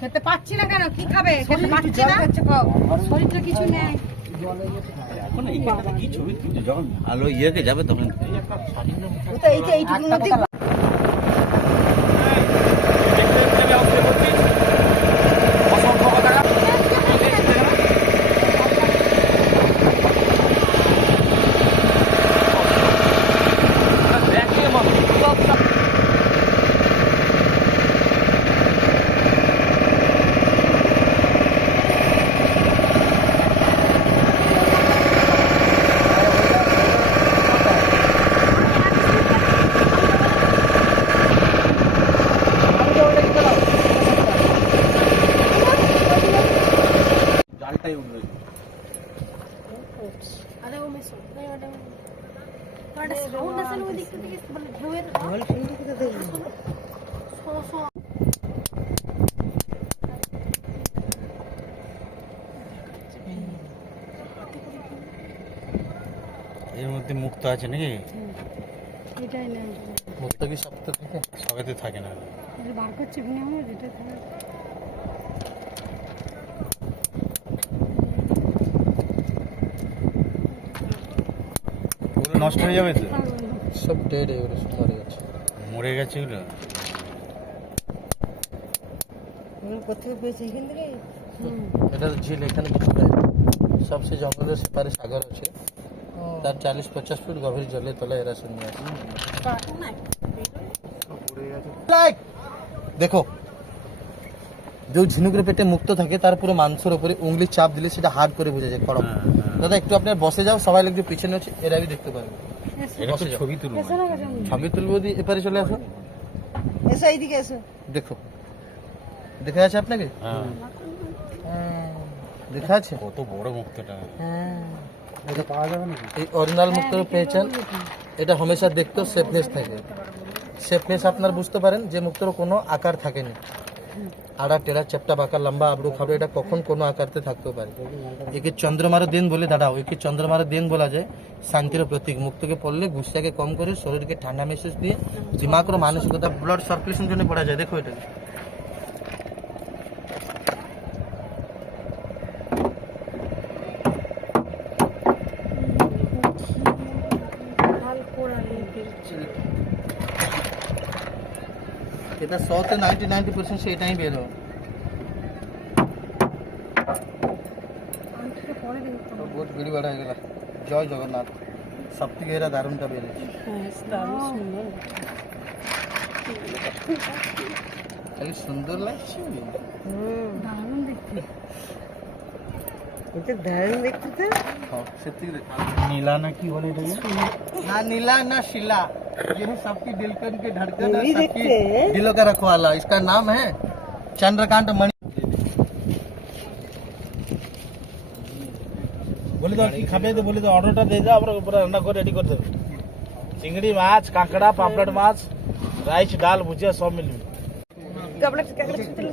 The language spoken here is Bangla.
খেতে পাচ্ছি না কেন? কি খাবে? খেতে পাচ্ছি না, শরীরটা কিছু নেই। এখন এইখানটাতে কি ছবি তুলছে, যখন আলো ইয়েকে যাবে তখন জালটাই উঠবে। এর মধ্যে মুক্ত আছে নাকি? মুক্ত কি সবতে থাকে? সবেতে থাকে না। বার করছে যেটা নষ্ট হয়ে যাবে তো, সব ডেড এগুলো মরে গেছে। মরে গেছে এগুলো। কোথাও পেয়েছে এখান থেকে? এটা ঝিল, এখানে কিছু নাই, সবসে জঙ্গলের সেপারে সাগর আছে, তার 40-50 ফুট গভীর জলে তলে এরা শুনে আছে। দেখো, যে ঝিনুকের পেটে মুক্ত থাকে তার পুরো মাংসের উপরে উঙ্গলি চাপ দিলে সেটা হার্ড করে বোঝা যায় কড়ম। দাদা একটু আপনার বসে যাও, সবাই একটু পিছনে আছে, এরা भी দেখতে পারবে। ছবি তুলবো, ছবি তুলবো, এপারে চলে আসো, এসো এইদিকে এসো। দেখো দেখা যাচ্ছে আপনাকে? দেখা আছে কত বড় মুক্তটা। এটা পাওয়া যাবে না। এই অরিজিনাল মুক্তর পেহচান এটা হামেশা দেখতে সেফনেস থাকে। সেফনেস আপনার বুঝতে পারেন যে মুক্তর কোনো আকার থাকেনি, আড়া টেরা চ্যাপটা বাঁকা লম্বা আবড়ু খাবড়ু, এটা কখন কোনো আকারতে থাকতে পারে। একে চন্দ্রমার দিন বলে দাঁড়াও, একে চন্দ্রমার দিন বলা যায়, শান্তির প্রতীক। মুক্তকে পড়লে গুস্সাকে কম করে শরীরকে ঠান্ডা মেসেজ দিয়ে দিমাগের মানসিকতা ব্লাড সার্কুলেশন জন্য পড়া যায়। দেখো এটাকে এটা 100 থেকে 90% সেটা ही বের হয়। বহুত ভিড় বাড়া হয়ে গেল। জয় জগন্নাথ। সব থেকে এরা দারুণটা বেরিয়েছে। খালি সুন্দর লাগছে। দারুণ দেখতে। এটা দারুণ দেখতে তো। হ্যাঁ, সত্যি নীলা না কি বলে এটা? ना नीला ना शिला, ये है सबकी दिलकन के धड़कन और सबकी दिलों का रखवाला। इसका नाम है चंद्रकांत मणि। বলে দাও কি খাবে, তো বলে দাও, অর্ডারটা দিয়ে দাও, আমরা পুরো রান্না করে রেডি করে দেবো। চিংড়ি মাছ, কাঁকড়া, পাপলেট মাছ, রাইস, ডাল, ভুজিয়া সব মিলবে। কাবলা কাকড়া চিংড়ি